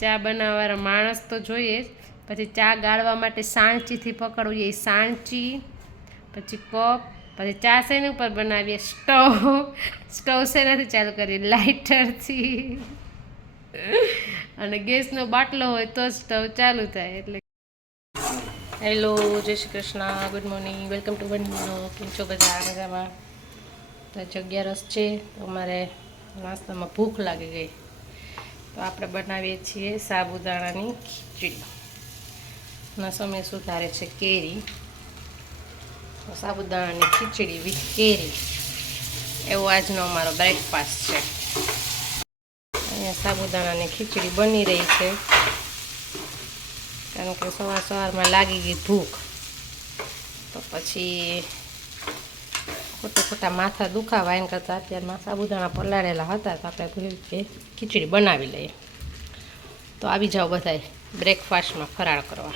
ચા બનાવવાળા માણસ તો જોઈએ જ. પછી ચા ગાળવા માટે સાણચીથી પકડવું એ સાણચી, પછી કપ, પછી ચા શેની ઉપર બનાવીએ? સ્ટવ. સ્ટવ શેનાથી ચાલુ કરીએ? લાઇટરથી. અને ગેસનો બાટલો હોય તો જ સ્ટવ ચાલુ થાય. એટલે હેલો, જય Shri Krishna. Good morning. Welcome to one કેમ છો બધા? મજામાં? તો અગિયારસ છે. તો અમારે નાસ્તામાં ભૂખ લાગી ગઈ. તો આપણે બનાવીએ છીએ સાબુદાણાની ખીચડી. ના સમય સુધારે છે કેરી. તો સાબુદાણાની ખીચડી વિથ કેરી. એવો આજનો અમારો બ્રેકફાસ્ટ છે. અહીંયા સાબુદાણાની ખીચડી બની રહી છે. કારણ કે સવાર સવારમાં લાગી ગઈ ભૂખ. તો પછી ખોટા ખોટા માથા દુખાવા એના કરતાં અત્યારમાં સાબુદાણા પલાળેલા હતા તો આપણે ખીચડી બનાવી લઈએ. તો આવી જાઓ બધાય, બ્રેકફાસ્ટમાં ફરાળ કરવા.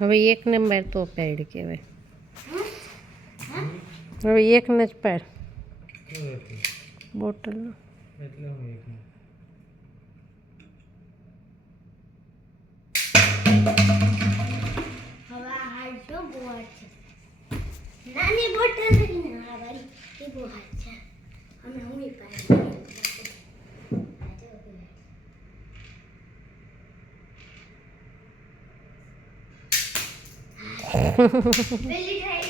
હવે એક નંબર તો પેડ કહેવાય. હવે એકને જ પેડ. બોટલનો. હવે ગોળ છે નાની બોટલ લઈને આ વાળી એ હાલ છે. અમે હું પાસે પેલી ટ્રાય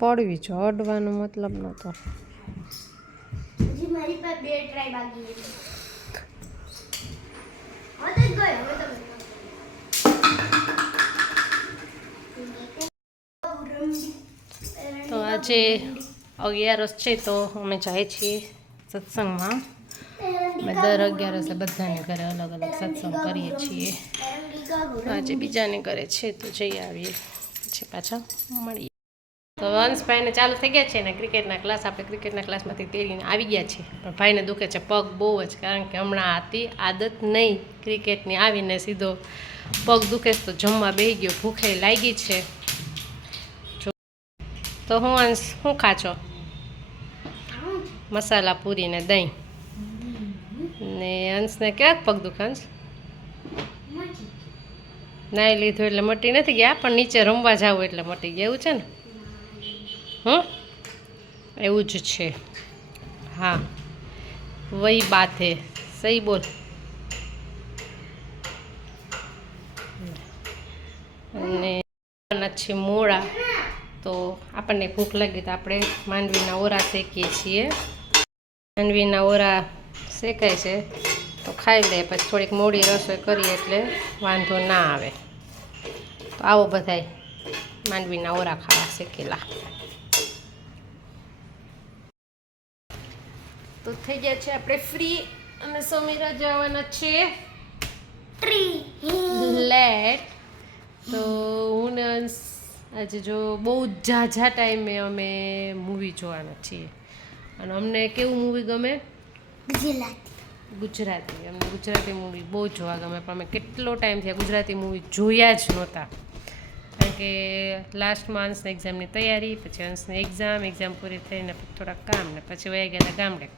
પડવી છે અડવાનો મતલબ નહોતો તો આજે અગિયારસ છે તો અમે જાય છીએ સત્સંગમાં. દર અગિયારસે બધાને ઘરે અલગ અલગ સત્સંગ કરીએ છીએ. તો આજે બીજાને ઘરે છે તો જઈ આવીએ. પછી પાછા મળીએ. તો વંશભાઈને ચાલુ થઈ ગયા છે ને ક્રિકેટના ક્લાસ આપણે ક્રિકેટના ક્લાસમાંથી તેરીને આવી ગયા છે પણ ભાઈને દુખે છે પગ બહુ જ કારણ કે હમણાં આતી આદત નહીં ક્રિકેટની આવીને સીધો પગ દુખે તો જમવા બેહી ગયો ભૂખે લાગી છે. તો હું અંશ શું ખાચો મસાલા પૂરી ને દહીં. ને અંશને ક્યાં પગ દુખે અંશ નાઈ લીધું એટલે મટી નથી ગયા પણ નીચે રમવા જાવ એટલે મટી ગયા એવું છે ને. હં એવું જ છે. હા. વહી બાત હે સહી બોલ. અને છે મોળા તો આપણને ભૂખ લાગી તો આપણે માંડવીના ઓરા શેકીએ છીએ. માંડવીના ઓરા શેકાય છે. તો ખાઈ લે, પછી થોડીક મોડી રસોઈ કરીએ એટલે વાંધો ના આવે. તો આવો બધાય માંડવીના ઓરા ખાવા શેકેલા. તો થઈ ગયા છે આપણે ફ્રી અને સમીરા જવાના છે. લેટ તો હું આજે જો બહુ ઝાઝા ટાઈમે અમે મૂવી જોવાના છીએ. અને અમને કેવું મૂવી ગમે? ગુજરાતી. ગુજરાતી. અમને ગુજરાતી મૂવી બહુ જોવા ગમે પણ અમે કેટલો ટાઈમ થયા ગુજરાતી મૂવી જોયા જ નહોતા. કારણ કે લાસ્ટમાં અંશની એક્ઝામની તૈયારી પછી અંશની એક્ઝામ એક્ઝામ પૂરી થઈને થોડાક કામ ને પછી વયા ગયા ગામડે.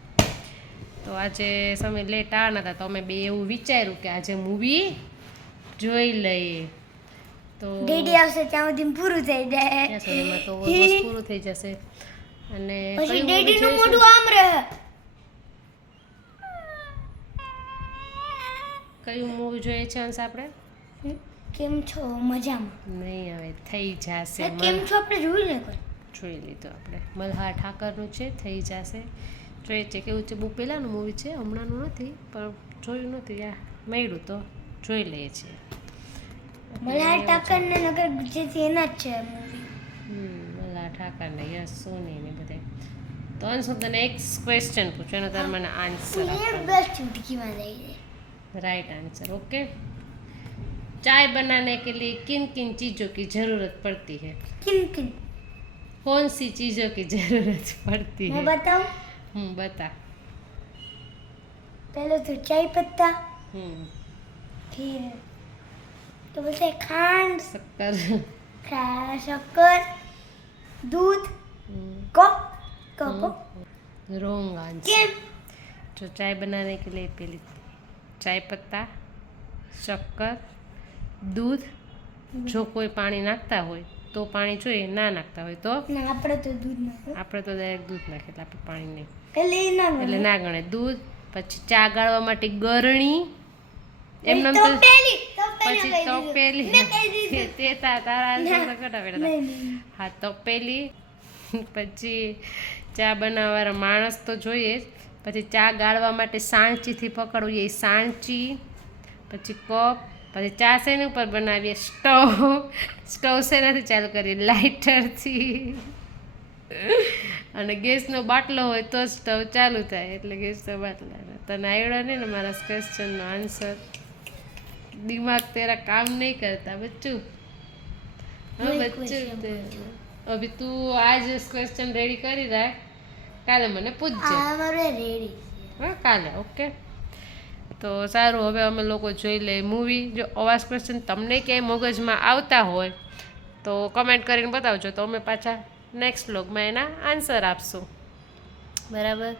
તો આજે સમય લેટ આવવાના હતા તો અમે બે એવું વિચાર્યું કે આજે મૂવી જોઈ લઈએ. તો ડેડી આવશે ત્યાં સુધી પૂરું થઈ જાય. તો પૂરું થઈ જશે. અને પછી કયું ડેડી નું મોઢું આમ રહે. કયું મૂવી જોઈએ છે અંશ આપણે? કેમ છો? મજામાં. નહીં હવે થઈ જશે કેમ છો? આપણે જોઈ લે જોઈ લીધું આપણે. મલ્હાર ઠાકરનું છે થઈ જશે. જોઈએ છે કેવું છે બહુ પહેલાંનું મૂવી છે હમણાંનું નથી પણ જોયું નથી આ મળ્યું તો જોઈ લઈએ છીએ મલ્હાર ઠાકર ને નગર ગુજરાતી એના જ છે મૂવી હમ, મલ્હાર ઠાકર ને યશ સોની ને બધે તો અંશુ તને એક ક્વેશ્ચન પૂછો એનો તારે મને આન્સર એક દસ ચૂટકીમાં લઈ જાય राइट आंसर ओके चाय बनाने के लिए किन किन चीज़ों की ज़रूरत पड़ती है કિન કિન कौन सी चीज़ों की ज़रूरत पड़ती मैं है बताऊं हम्म बता पहले तो चाय पत्ता हम्म फिर तो बोलते हैं खांड शक्कर खा- शक्कर दूध हम्म, कप कप रॉन्ग आंसर केम जो चाय बनाने के लिए पहले चाय पत्ता શક્કર દૂધ જો કોઈ પાણી નાખતા હોય તો પાણી જોઈએ ના નાખતા હોય તો આપણે તો દૂધ નાખે આપણે તો ડાયરેક્ટ દૂધ નાખીએ એટલે આપણે પાણી નહીં એટલે ના એટલે ગણે. ના ગણે દૂધ પછી ચા ગાળવા માટે ગરણી એમનેમ તો પછી તપેલી. તે તારા. હતા. હા તપેલી પછી ચા બનાવવાવાળા માણસ તો જોઈએ જ પછી ચા ગાળવા માટે સાણચીથી પકડવું એ સાણચી પછી કપ પછી ચા શેની ઉપર બનાવીએ? સ્ટવ. સ્ટવ શેનાથી ચાલુ કરીએ? લાઇટરથી. અને ગેસનો બાટલો હોય તો જ સ્ટવ ચાલુ થાય એટલે ગેસનો બાટલા. તને આવડ્યો નહીં ને મારા ક્વેશ્ચનનો આન્સર દિમાગ તેરા કામ નહીં કરતા બચ્ચું. હા બચ્ચું હવે તું. આજ ક્વેશ્ચન રેડી કરી રાખ. કાલે મને પૂછજે. હા કાલે ઓકે તો સારું, હવે અમે લોકો જોઈ લઈએ મૂવી જો અવાજ ક્વેશ્ચન તમને ક્યાંય મગજમાં આવતા હોય, તો કમેન્ટ કરીને બતાવજો. તો અમે પાછા નેક્સ્ટ બ્લોગમાં એના આન્સર આપશું. બરાબર?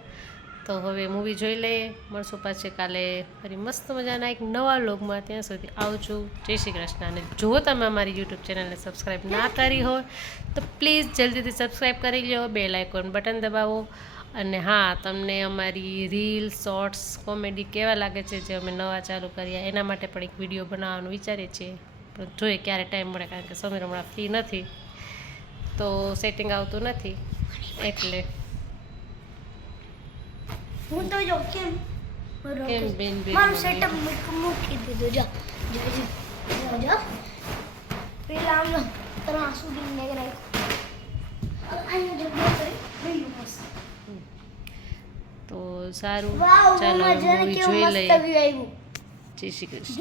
તો હવે મૂવી જોઈ લઈએ. મળશું પાછે કાલે. ફરી મસ્ત મજાના એક નવા વ્લોગમાં ત્યાં સુધી આવજો. જય શ્રી કૃષ્ણ. અને જો તમે અમારી યુટ્યુબ ચેનલને સબસ્ક્રાઈબ ના કરી હોય, તો પ્લીઝ જલ્દીથી સબસ્ક્રાઈબ કરી લો બેલ આઇકોન બટન દબાવો. અને હા તમને અમારી રીલ શોર્ટ્સ કોમેડી કેવા લાગે છે જે અમે નવા ચાલુ કર્યા એના માટે પણ એક વીડિયો બનાવવાનું વિચારીએ છીએ. પણ જોઈએ ક્યારે ટાઈમ મળે કારણ કે સમીર હમણાં ફ્રી નથી. તો સેટિંગ આવતું નથી. એટલે. હું તો જો કેમ? કેમ બેન બેન? મારું સેટઅપ મૂકી દીધું. જો જો જો પેલા આમ તારા આંસુ રાખ ને અહીંયા જો બે કરી બેન મસ્ત તો સારું. ચાલો મૂવી જોઈ લઈએ. જય શ્રી કૃષ્ણ.